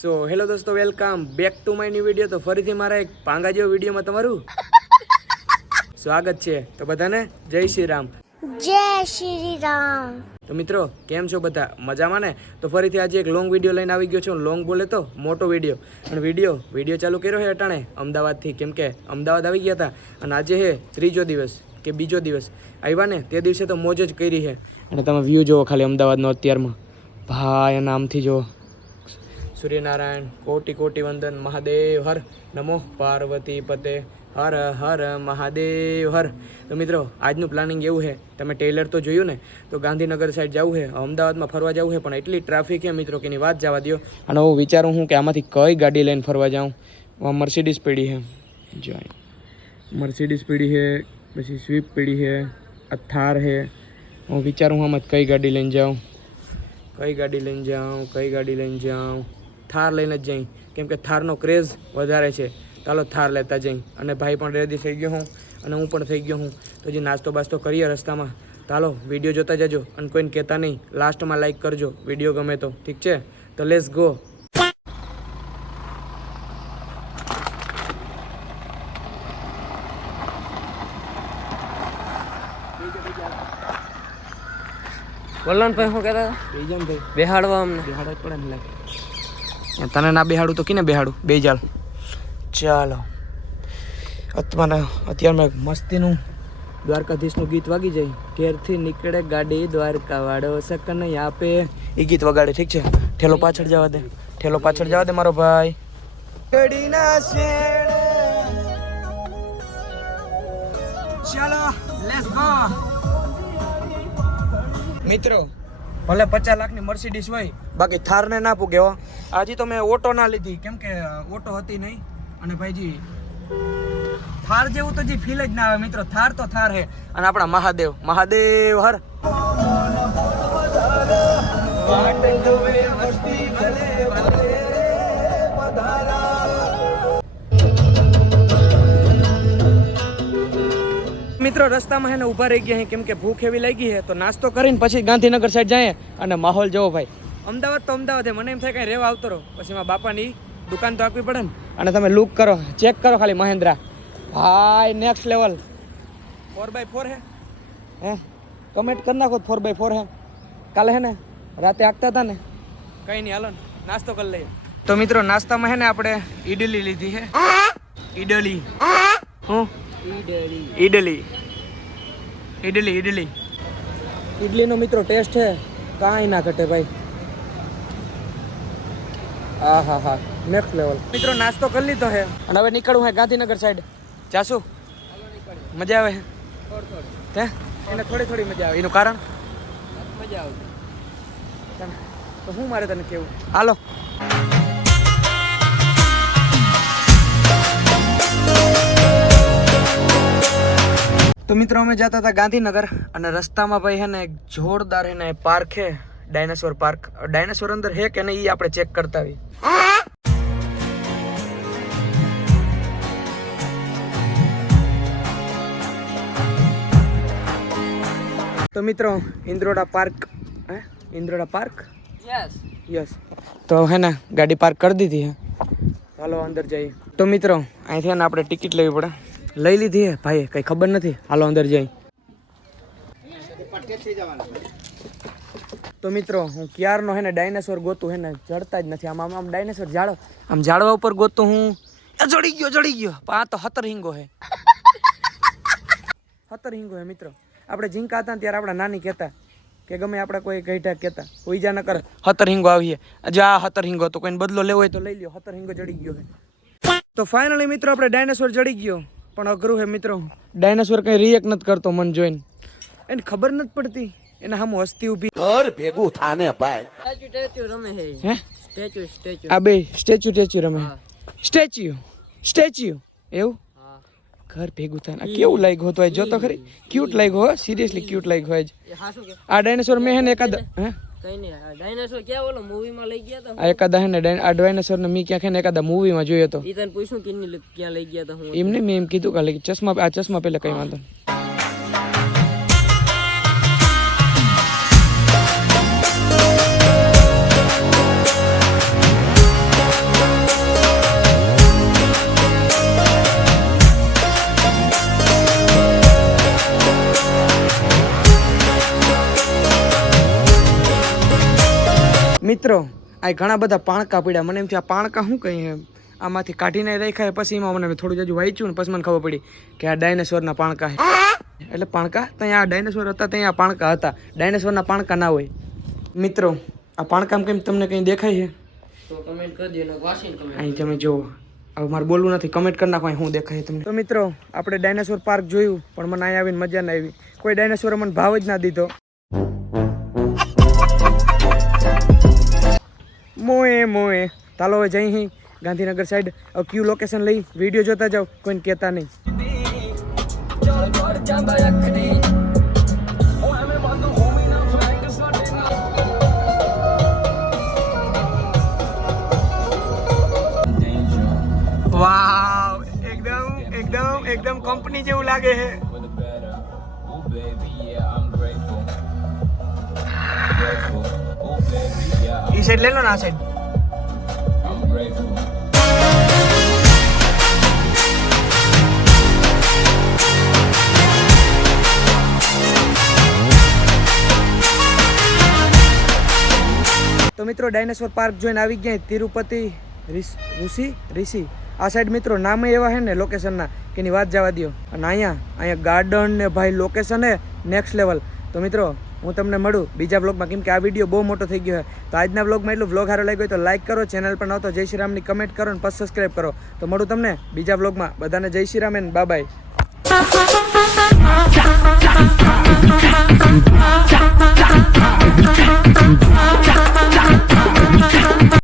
So hello દોસ્તો, welcome back to my new video. તો ફરીથી મારા એક પાંગા જેવો વિડીયોમાં તમારું સ્વાગત છે. તો બધાને જય શ્રી રામ. જય શ્રી રામ. તો મિત્રો, કેમ છો બધા? મજામાં ને? તો ફરીથી આજે એક લોંગ વિડીયો લઈને આવી ગયો છું. લોંગ બોલે તો મોટો વિડીયો. અને વિડીયો ચાલુ કર્યો છે અટાણે અમદાવાદથી, કેમ કે અમદાવાદ આવી ગયા હતા અને આજે છે ત્રીજો દિવસ કે બીજો દિવસ આવ્યા ને. તે દિવસે તો મોજ જ કરી છે. અને તમે વ્યૂ જુઓ ખાલી અમદાવાદનો અત્યારમાં. ભાઈ એના આમથી જુઓ. સૂર્યનારાયણ કોટી કોટી વંદન, મહાદેવ હર, નમો પાર્વતી પતે, હર હર મહાદેવ હર. તો મિત્રો, આજનું પ્લાનિંગ એવું છે, તમે ટ્રેલર તો જોયું ને. તો ગાંધીનગર સાઈડ જવું છે, અમદાવાદમાં ફરવા જવું છે, પણ એટલી ટ્રાફિક છે મિત્રો કે એની વાત જવા દો. અને હું વિચારું હું કે આમાંથી કઈ ગાડી લઈને ફરવા જાઉં. મર્સિડીઝ પડી છે, જો મર્સિડીઝ પડી છે, પછી સ્વિફ્ટ પડી છે, આ થાર છે. હું વિચારું આમાંથી કઈ ગાડી લઈને જાઉં, કઈ ગાડી લઈને જાઉં. થાર લઈને જ જઈ, કેમ કે થારનો ક્રેઝ વધારે છે. ચાલો થાર લેતા જઈ. અને ભાઈ પણ રેડી થઈ ગયો હું, અને હું પણ થઈ ગયો હું. તો જે નાસ્તો બાસ્તો કરીએ રસ્તામાં. ચાલો વિડીયો જોતા જજો અને કોઈને કહેતા નહીં. લાસ્ટમાં લાઈક કરજો વિડીયો ગમે તો, ઠીક છે? તો લેટ્સ ગો. વલ્લણ ભાઈ શું કહેતા બેજામ ભાઈ, બેહાડવા અમને બેહાડ જ પડે ને લાગે. તને ના બેહાડું તો કિને બેહાડું? બે જાલ. ચાલો અત્યારમાં મસ્તીનું દ્વારકાધીશનું ગીત વાગી જાય. ઘેરથી નીકળે ગાડી દ્વારકા વાળો સકન આપે, એ ગીત વગાડે, ઠીક છે? ઠેલો પાછળ જવા દે, ઠેલો પાછળ જવા દે મારો ભાઈ. ચાલો લેટ્સ ગો. મિત્રો, ભલે 50 લાખની મર્સિડીઝ હોય, બાકી થારને ના પૂગે હો. આજે તો મેં ઓટો ના લીધી, કેમ કે ઓટો હતી નહીં. અને ભાઈજી, થાર જેવું તો જે ફીલ જ ના આવે મિત્રો. થાર તો થાર હે. અને આપણા મહાદેવ હર. મિત્રો, રસ્તામાં હે ને ઊભા રહી ગયા હે, કેમ કે ભૂખ એવી લાગી છે. તો નાસ્તો કરીને પછી ગાંધીનગર સાઈડ જાય. અને માહોલ જોવો ભાઈ. અમદાવાદ તો અમદાવાદ હે. મને એમ થાય કઈ રહેવા આવતો રહો, પછી મારા બાપાની દુકાન તો આપવી પડે ને. અને તમે લુક કરો, ચેક કરો ખાલી મહેન્દ્રા ભાઈ, નેક્સ્ટ લેવલ. 4x4 હે કમેન્ટ કરી નાખો. 4x4 હે. કાલે હે ને રાતે આગતા હતા ને. કઈ નહીં, હાલો નાસ્તો કરી લઈએ. તો મિત્રો, નાસ્તામાં હે ને આપણે ઈડલી લીધી છે. ઈડલી ઈડલીનો મિત્રો ટેસ્ટ છે કાંઈ ના ઘટે ભાઈ. હા નેક્સ્ટ લેવલ. મિત્રો, નાસ્તો કરી લીધો છે અને હવે નીકળવું છે ગાંધીનગર સાઈડ. જાશું? મજા આવે છે? એને થોડી મજા આવે. એનું કારણ મજા આવે તો હું મારે તને કેવું. હાલો. તો મિત્રો, અમે જતા હતા ગાંધીનગર અને રસ્તામાં ભાઈ હે ને એક જોરદાર હે ને પાર્ક હે, ડાયનાસોર પાર્ક. ડાયનાસોર અંદર હે કે નહીં એ આપણે ચેક કરતા આવીએ. તો મિત્રો, ઇન્દ્રોડા પાર્ક યસ. તો હે ને ગાડી પાર્ક કરી દીધી હે. ચાલો અંદર જઈએ. તો મિત્રો, અહીંથી ને આપણે ટિકિટ લેવી પડે. લઈ લીધી હે ભાઈ, કઈ ખબર નથી. હાલો અંદર જઈ. તો મિત્રો, હું ક્યારનો હે ને ડાયનાસોર ગોતું હે ને જડતા જ નથી. આમ ડાયનાસોર ઝાડવા ઉપર ગોતું હું. જડી ગયો. પણ આ તો હતરહિંગો હે. હે મિત્રો. આપણે ઝીંકા હતા ત્યારે આપણા નાની કહેતા કે ગમે આપણે કોઈ ગઈઢા કહેતા ઉઈજા ન કરે, હતરહિંગો આવીએ. જા હતરહિંગો તો કોઈને બદલો લેવો હોય તો લઈ લ્યો. હતરહિંગો જડી ગયો હે. તો ફાઇનલી મિત્રો, આપણે ડાયનાસોર જડી ગયો. પણ અઘરું હે મિત્રો. ડાયનાસોર કઈ રિએક્ટ નથી કરતો મન જોઈને. એને ખબર નથી પડતી. એને સામું હસ્તી ઊભી. ઘર ભેગું થાને ભાઈ. સ્ટેચ્યુ રમે હે. હે સ્ટેચ્યુ આ બે સ્ટેચ્યુ રમે. સ્ટેચ્યુ એવું ઘર ભેગું થાય. કેવું લાગ્યું હતું? જોતો ખરી. ક્યુટ લાગ્યો હો, સિરિયસલી ક્યુટ લાગ્યો આજ. આ ડાયનાસોર મેં હે ને એકાદ ડાયનાસોર ક્યાં ઓલો મૂવીમાં લઈ ગયા હતા. આ એકાદા હે ને આ ડાયનાસોર ને મી ક્યાંક હે ને એકાદા મૂવીમાં જોયો હતો. ઈ તને પૂછ્યું ક્યાં લઈ ગયા હતા? એમને મેં એમ કીધું કે ચશ્મા પેલા કઈ વાંધો. મિત્રો આ ઘણા બધા પાણકા પડ્યા. મને એમ થયું આ પાણકા શું કહી એમ, આમાંથી કાઢીને રાખ્યા. પછી એમાં મને થોડું હજુ વાંચ્યું ને પછી મને ખબર પડી કે આ ડાયનાસોરના પાણકા છે. એટલે પાણકા ત્યાં આ ડાયનાસોર હતા, ત્યાં આ પાણકા હતા. ડાયનાસોરના પાણકા ના હોય. મિત્રો આ પાણકામ કેમ તમને કંઈ દેખાય છે? તો કમેન્ટ કરજો ને વાસીને કમેન્ટ. અહીં તમે જુઓ. હવે મારે બોલવું નથી, કમેન્ટ કરી નાખો અહીં શું દેખાય તમને. તો મિત્રો આપણે ડાયનાસોર પાર્ક જોયું, પણ મને અહીં આવીને મજા ના આવી. કોઈ ડાયનાસોર મને ભાવ જ ના દીધો. મોએ મોએ ચાલો હવે જઈ ગાંધીનગર સાઈડ. હવે ક્યુ લોકેશન લઈ વિડીયો જોતા જાઓ, કોઈને કહેતા નહીં. વાવ, એકદમ કંપની જેવું લાગે છે. ઈ સાઈડ લઈ લો ને, આ સાઈડ. તો મિત્રો ડાયનાસોર પાર્ક જોઈને આવી ગયા તિરુપતિ ઋષિ. આ સાઈડ મિત્રો નામ એવા છે ને લોકેશનના કે એની વાત જવા દો. અને અહીંયા ગાર્ડન ને ભાઈ લોકેશન હે નેક્સ્ટ લેવલ. તો મિત્રો હું તમને મળું બીજા વ્લોગમાં, કેમ કે આ વિડીયો બહુ મોટો થઈ ગયો છે. તો આજના વ્લોગમાં એટલું. વ્લોગ સારો લાગ્યો હોય તો લાઈક કરો, ચેનલ પર ન તો જય શ્રી રામની કમેન્ટ કરો અને પછી સબસ્ક્રાઈબ કરો. તો મળું તમને બીજા વ્લોગમાં. બધાને જય Shri Ram and bye bye.